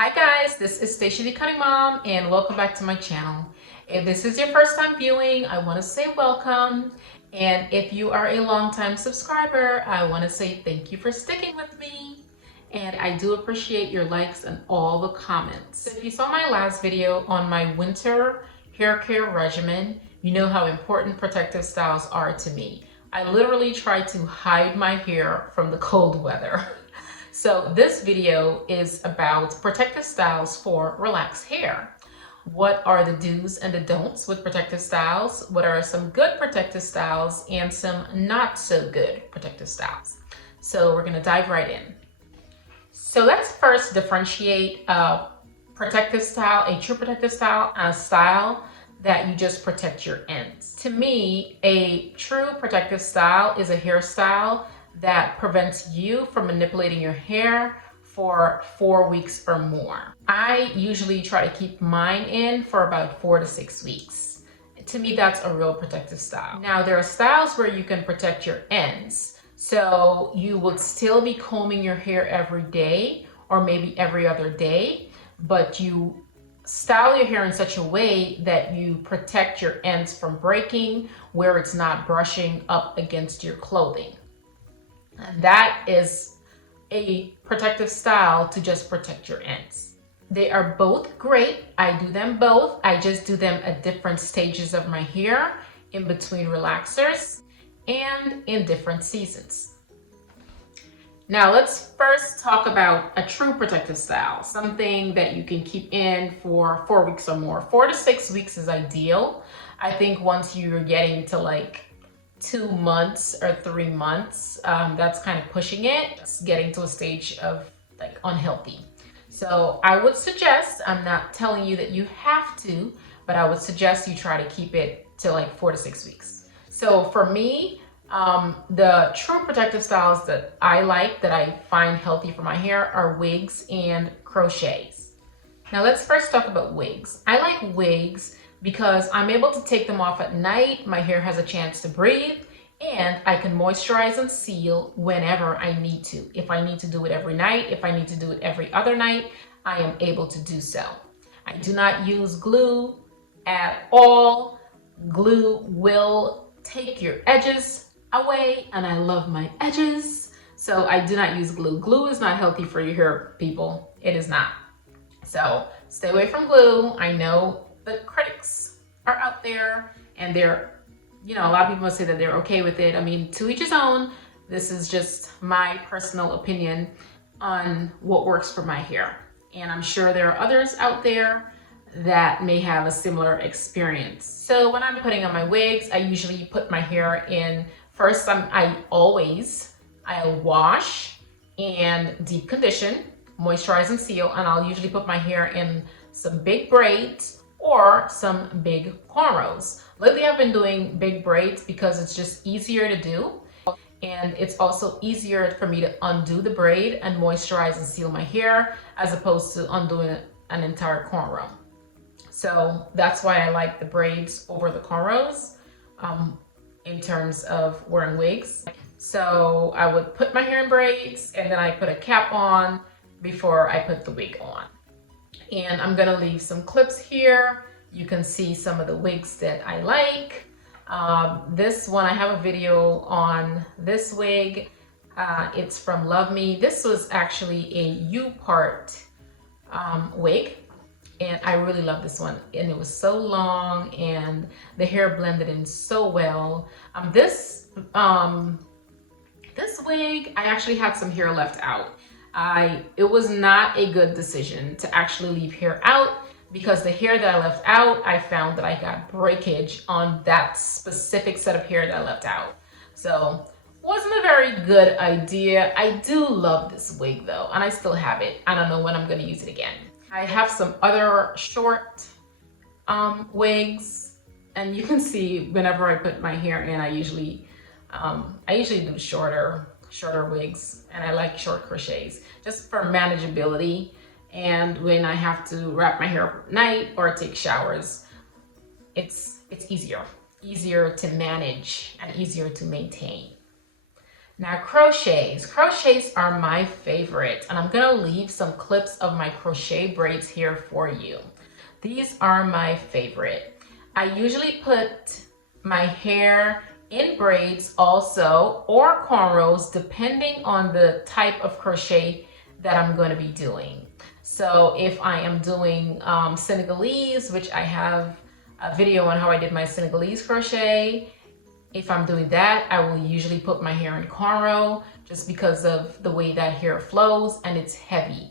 Hi guys, this is Stacia the Cutting Mom and welcome back to my channel. If this is your first time viewing, I want to say welcome. And if you are a longtime subscriber, I want to say thank you for sticking with me. And I do appreciate your likes and all the comments. So if you saw my last video on my winter hair care regimen, you know how important protective styles are to me. I literally try to hide my hair from the cold weather. So this video is about protective styles for relaxed hair. What are the do's and the don'ts with protective styles? What are some good protective styles and some not so good protective styles? So we're gonna dive right in. So let's first differentiate a protective style, a true protective style, and a style that you just protect your ends. To me, a true protective style is a hairstyle that prevents you from manipulating your hair for 4 weeks or more. I usually try to keep mine in for about 4 to 6 weeks. To me, that's a real protective style. Now, there are styles where you can protect your ends. So you would still be combing your hair every day or maybe every other day, but you style your hair in such a way that you protect your ends from breaking where it's not brushing up against your clothing. And that is a protective style to just protect your ends. They are both great. I do them both. I just do them at different stages of my hair, in between relaxers, and in different seasons. Now let's first talk about a true protective style, something that you can keep in for 4 weeks or more. 4 to 6 weeks is ideal. I think once you're getting to like 2 months or 3 months, that's kind of pushing it. It's getting to a stage of like unhealthy. So I would suggest, I'm not telling you that you have to, but I would suggest you try to keep it to like 4 to 6 weeks. So for me, the true protective styles that I like, that I find healthy for my hair, are wigs and crochets. Now let's first talk about wigs. I like wigs because I'm able to take them off at night, my hair has a chance to breathe, and I can moisturize and seal whenever I need to. If I need to do it every night, if I need to do it every other night, I am able to do so. I do not use glue at all. Glue will take your edges away, and I love my edges, so I do not use glue. Glue is not healthy for your hair, people. It is not. So stay away from glue. I know the critics are out there and they're, a lot of people say that they're okay with it. I mean, to each his own. This is just my personal opinion on what works for my hair. And I'm sure there are others out there that may have a similar experience. So when I'm putting on my wigs, I usually put my hair in first. I wash and deep condition, moisturize and seal, and I'll usually put my hair in some big braids or some big cornrows. Lately I've been doing big braids because it's just easier to do, and it's also easier for me to undo the braid and moisturize and seal my hair as opposed to undoing an entire cornrow. So that's why I like the braids over the cornrows in terms of wearing wigs. So I would put my hair in braids and then I put a cap on before I put the wig on. And I'm gonna leave some clips here. You can see some of the wigs that I like. This one, I have a video on this wig. It's from Love Me. This was actually a U-part wig, and I really love this one. And it was so long and the hair blended in so well. This wig, I actually had some hair left out. It was not a good decision to actually leave hair out, because the hair that I left out, I found that I got breakage on that specific set of hair that I left out. So wasn't a very good idea. I do love this wig though, and I still have it. I don't know when I'm gonna use it again. I have some other short wigs, and you can see whenever I put my hair in, I usually do shorter wigs, and I like short crochets just for manageability. And when I have to wrap my hair up at night or take showers, it's easier to manage and easier to maintain. Now crochets. Crochets are my favorite, and I'm gonna leave some clips of my crochet braids here for you. These are my favorite. I usually put my hair in braids also, or cornrows, depending on the type of crochet that I'm going to be doing. So if I am doing Senegalese, which I have a video on how I did my Senegalese crochet, if I'm doing that, I will usually put my hair in cornrow just because of the way that hair flows and it's heavy.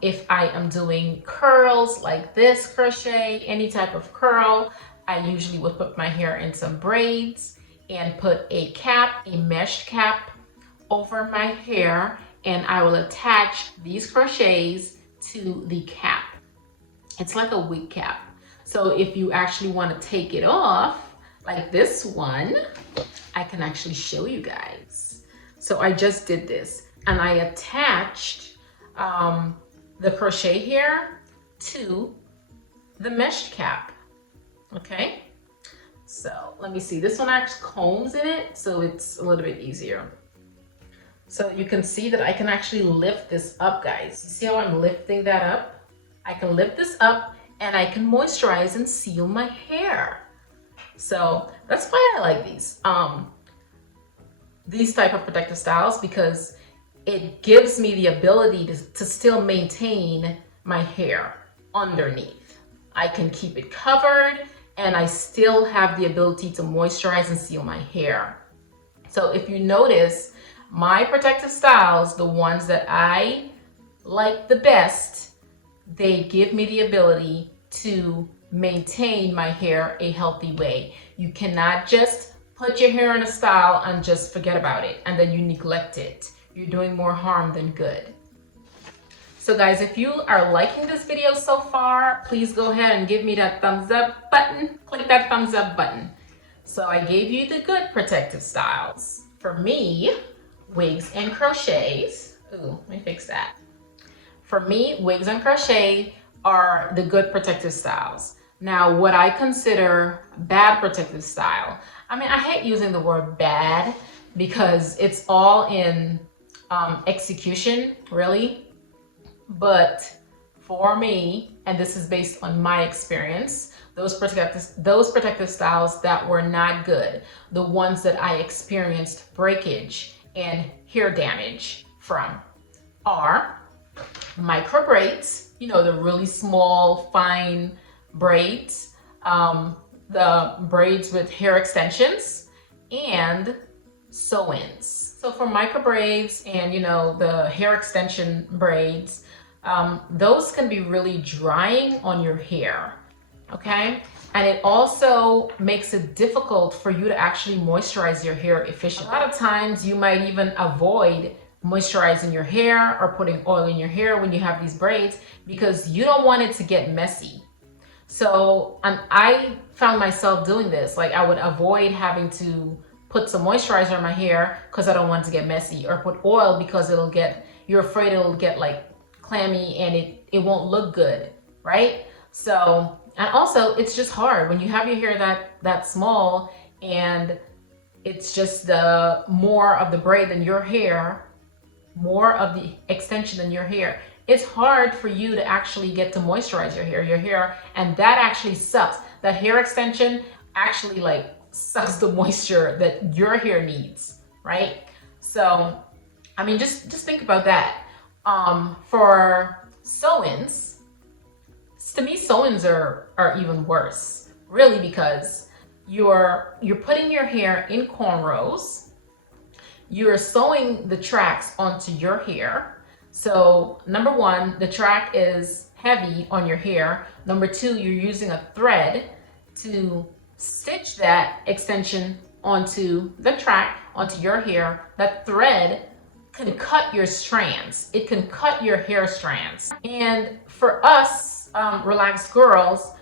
If I am doing curls like this crochet, any type of curl, I usually would put my hair in some braids and put a cap, a meshed cap over my hair, and I will attach these crochets to the cap. It's like a wig cap. So if you actually want to take it off, like this one, I can actually show you guys. So I just did this and I attached the crochet hair to the meshed cap. Okay, so let me see. This one has combs in it, so it's a little bit easier. So you can see that I can actually lift this up, guys. You see how I'm lifting that up? I can lift this up and I can moisturize and seal my hair. So that's why I like these type of protective styles, because it gives me the ability to still maintain my hair underneath. I can keep it covered and I still have the ability to moisturize and seal my hair. So if you notice, my protective styles, the ones that I like the best, they give me the ability to maintain my hair a healthy way. You cannot just put your hair in a style and just forget about it and then you neglect it. You're doing more harm than good. So guys, if you are liking this video so far, please go ahead and give me that thumbs up button. Click that thumbs up button. So I gave you the good protective styles. For me, wigs and crochets. Ooh, let me fix that. For me, wigs and crochet are the good protective styles. Now, what I consider bad protective style, I mean, I hate using the word bad because it's all in execution, really. But for me, and this is based on my experience, those protective styles that were not good, the ones that I experienced breakage and hair damage from, are micro braids, you know, the really small, fine braids, the braids with hair extensions, and Sewins. So for micro braids and, you know, the hair extension braids, those can be really drying on your hair, okay? And it also makes it difficult for you to actually moisturize your hair efficiently. A lot of times you might even avoid moisturizing your hair or putting oil in your hair when you have these braids because you don't want it to get messy. So I found myself doing this. Like, I would avoid having to put some moisturizer in my hair because I don't want it to get messy, or put oil because you're afraid it'll get like clammy and it won't look good, right? So, and also it's just hard when you have your hair that small and it's just the more of the braid than your hair, more of the extension than your hair. It's hard for you to actually get to moisturize your hair, and that actually sucks. That hair extension actually like sucks the moisture that your hair needs, right? So, I mean, just think about that. For Sewins, to me, Sewins are even worse, really, because you're putting your hair in cornrows. You're sewing the tracks onto your hair. So number one, the track is heavy on your hair. Number two, you're using a thread to stitch that extension onto the track, onto your hair. That thread can cut your strands. It can cut your hair strands. And for us, relaxed girls,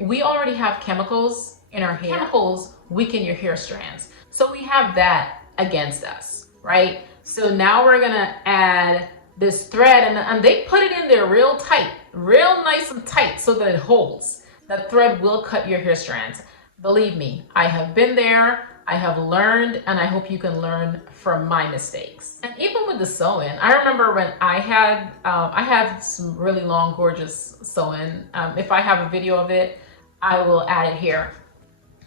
we already have chemicals in our hair. Chemicals weaken your hair strands. So we have that against us, right? So now we're gonna add this thread, and they put it in there real tight, real nice and tight so that it holds. That thread will cut your hair strands. Believe me, I have been there. I have learned, and I hope you can learn from my mistakes. And even with the sewing, I remember when I had some really long, gorgeous sewing. If I have a video of it, I will add it here.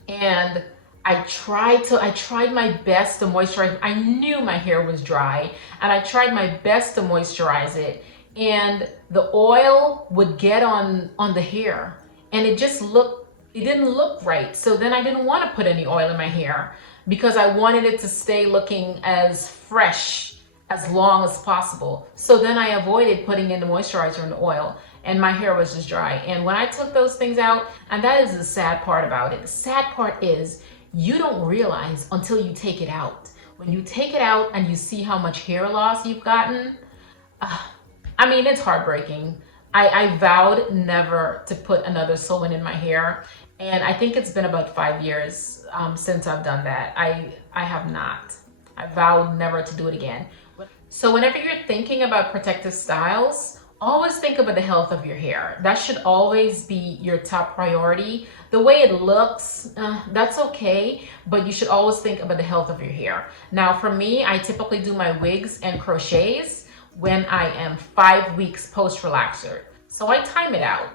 And I tried my best to moisturize. I knew my hair was dry, and I tried my best to moisturize it. And the oil would get on the hair, and it didn't look right. So then I didn't want to put any oil in my hair because I wanted it to stay looking as fresh as long as possible. So then I avoided putting in the moisturizer and the oil, and my hair was just dry. And when I took those things out, and that is the sad part about it. The sad part is you don't realize until you take it out. When you take it out and you see how much hair loss you've gotten, I mean, it's heartbreaking. I vowed never to put another sew-in in my hair, and I think it's been about 5 years since I've done that. I have not. I vowed never to do it again. So whenever you're thinking about protective styles, always think about the health of your hair. That should always be your top priority. The way it looks, that's okay, but you should always think about the health of your hair. Now for me, I typically do my wigs and crochets when I am 5 weeks post-relaxer. So I time it out.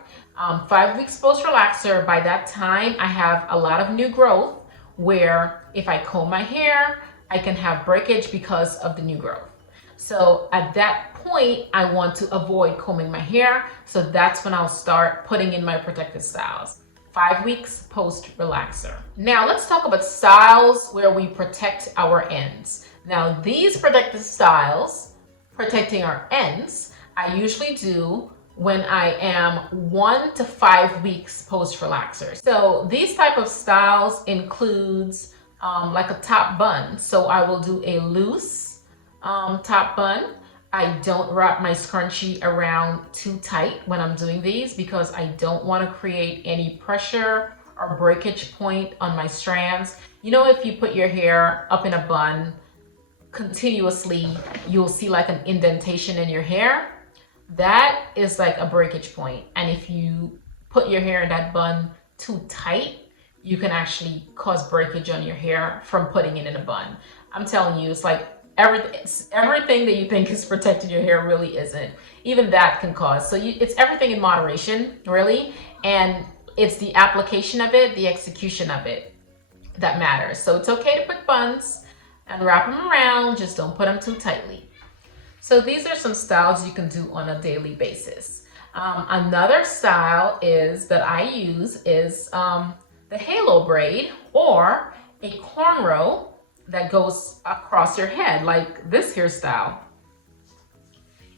5 weeks post-relaxer, by that time I have a lot of new growth where if I comb my hair, I can have breakage because of the new growth. So at that point, I want to avoid combing my hair. So that's when I'll start putting in my protective styles. 5 weeks post-relaxer. Now let's talk about styles where we protect our ends. Now these protective styles, protecting our ends, I usually do when I am 1 to 5 weeks post-relaxer. So these type of styles includes like a top bun. So I will do a loose top bun. I don't wrap my scrunchie around too tight when I'm doing these because I don't want to create any pressure or breakage point on my strands. You know, if you put your hair up in a bun continuously, you'll see like an indentation in your hair. That is like a breakage point. And if you put your hair in that bun too tight, you can actually cause breakage on your hair from putting it in a bun. I'm telling you, it's like everything that you think is protecting your hair really isn't. Even that can cause. So it's everything in moderation, really. And it's the application of it, the execution of it that matters. So it's okay to put buns and wrap them around, just don't put them too tightly. So these are some styles you can do on a daily basis. Another style that I use is the halo braid, or a cornrow that goes across your head, like this hairstyle.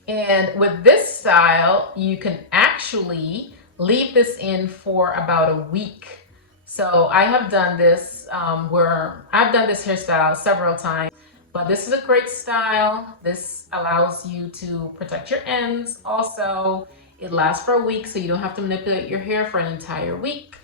And with this style, you can actually leave this in for about a week. So I have done this where I've done this hairstyle several times, but this is a great style. This allows you to protect your ends. Also, it lasts for a week, so you don't have to manipulate your hair for an entire week.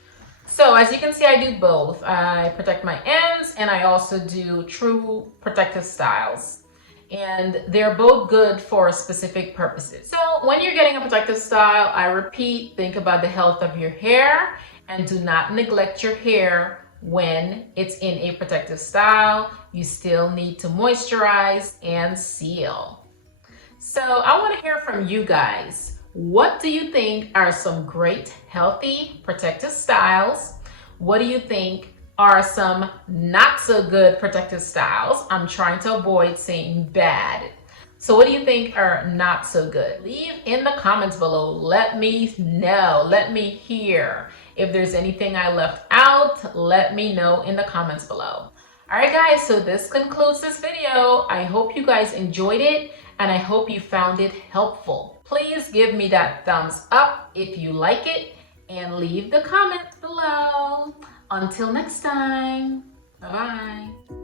So as you can see, I do both. I protect my ends and I also do true protective styles. And they're both good for specific purposes. So when you're getting a protective style, I repeat, think about the health of your hair and do not neglect your hair when it's in a protective style. You still need to moisturize and seal. So I want to hear from you guys. What do you think are some great, healthy, protective styles? What do you think are some not so good protective styles? I'm trying to avoid saying bad. So what do you think are not so good? Leave in the comments below. Let me know. Let me hear. If there's anything I left out, let me know in the comments below. All right, guys, so this concludes this video. I hope you guys enjoyed it, and I hope you found it helpful. Please give me that thumbs up if you like it, and leave the comments below. Until next time, bye-bye.